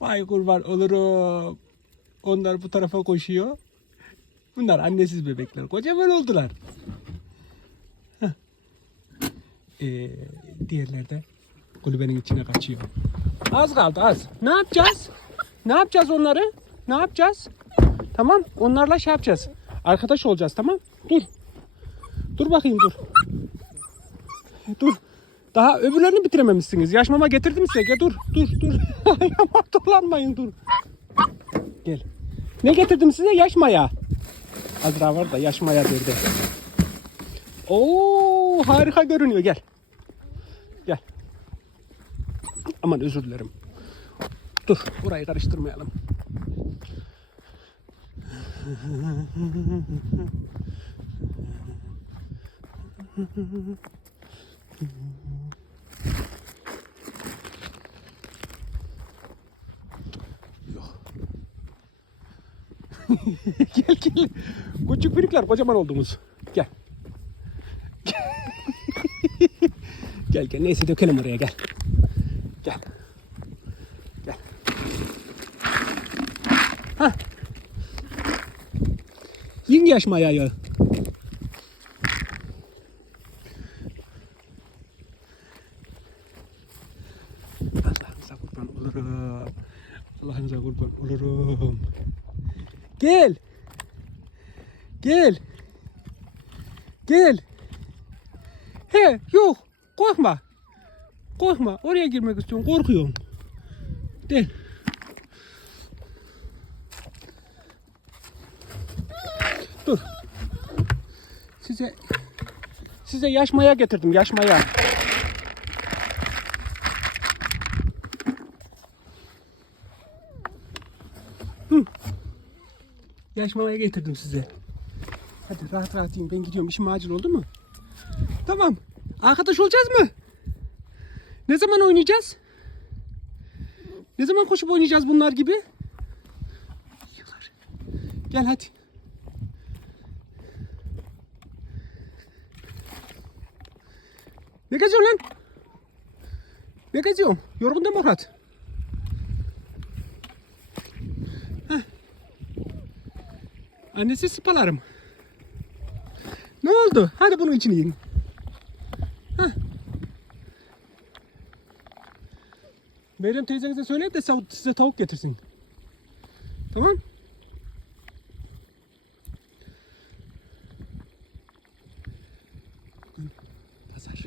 Vay kurban olurum. Onlar bu tarafa koşuyor. Bunlar annesiz bebekler. Kocaman oldular. Heh. Ee, diğerler de kulübenin içine kaçıyor. Az kaldı az. Ne yapacağız? Ne yapacağız onları? Ne yapacağız? Tamam onlarla şey yapacağız. Arkadaş olacağız tamam. Dur. Dur bakayım dur. Dur. Daha öbürlerini bitirememişsiniz. Yaş mama getirdim size. Gel dur dur dur. Yama dolanmayın dur. Gel. Ne getirdim size? Yaş maya. Azra var da yaş maya derdi. Oo harika görünüyor gel. Gel. Aman özür dilerim. Dur burayı karıştırmayalım. gel gel. Küçük birikler kocaman oldunuz. Gel. gel gel neyse dökelim oraya gel. Gel. Gel. Ha. Yiyin yaş mayayı. Allah'ınıza kurban olurum. Allah'ınıza kurban olurum. Gel. Gel. Gel. He yok korkma. Korkma oraya girmek istiyorum korkuyorum. Gel. Dur. Size size yaş maya getirdim yaş maya. Yaş mamaya getirdim size. Hadi rahat rahat yiyin. Ben gidiyorum. İşim acil oldu mu? Tamam. Arkadaş olacağız mı? Ne zaman oynayacağız? Ne zaman koşup oynayacağız bunlar gibi? Gel hadi. Ne geziyorsun lan? Ne geziyorsun? Yorgun da Annesi sıpalarım. Ne oldu? Hadi bunun içini yiyin. Heh. Meryem teyzenize söyle de size tavuk getirsin. Tamam? Pazar.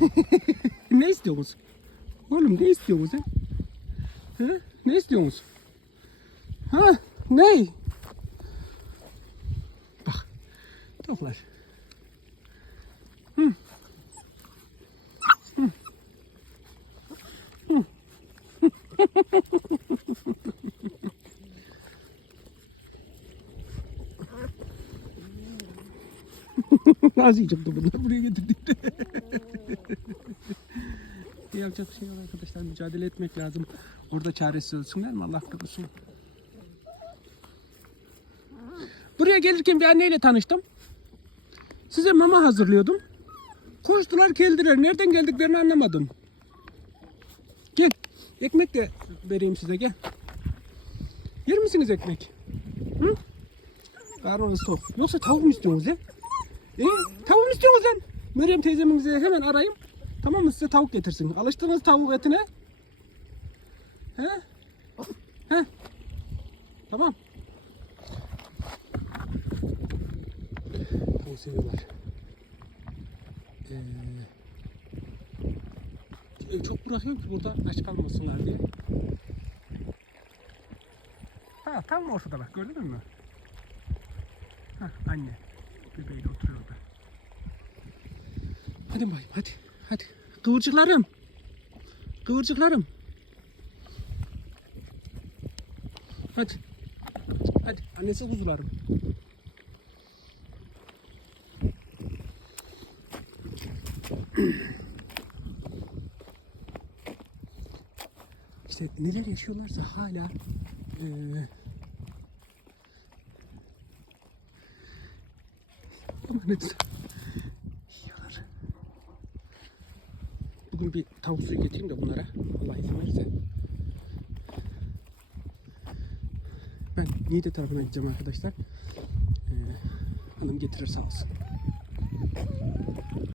ne istiyorsunuz? Oğlum ne istiyorsunuz? Ha? Ne istiyorsunuz? Ha? Ne? Bak. Tavuklar. Hı. Hı. Hı. Az yiyecekti bunlar buraya getirdik de. Yapacak bir şey yok arkadaşlar. Mücadele etmek lazım. Orada çaresiz ölsünler mi? Allah korusun. Buraya gelirken bir anneyle tanıştım. Size mama hazırlıyordum. Koştular geldiler. Nereden geldiklerini anlamadım. Gel. Ekmek de vereyim size gel. Yer misiniz ekmek? Hı? Karnınız tok. Yoksa tavuk mu istiyorsunuz ya? E, tavuk mu istiyorsunuz lan? Meryem teyzemizi hemen arayayım. Tamam mı size tavuk getirsin. Alıştınız tavuk etine. He? He? Tamam. Seviyorlar. Ee, e, çok bırakıyorum ki burada aç kalmasınlar diye. Ha tam ortada bak gördün mü? Ha anne. Bebeğiyle oturuyor orada. Hadi bakayım hadi. Hadi. Kıvırcıklarım. Kıvırcıklarım. Hadi. Hadi. Annesi kuzularım. İşte neler yaşıyorlarsa hala eee Aman. Yiyorlar. bugün bir tavuk suyu getireyim de bunlara. Allah izin verirse. Ben Niğde tarafına gideceğim arkadaşlar. Ee, hanım getirir sağ olsun.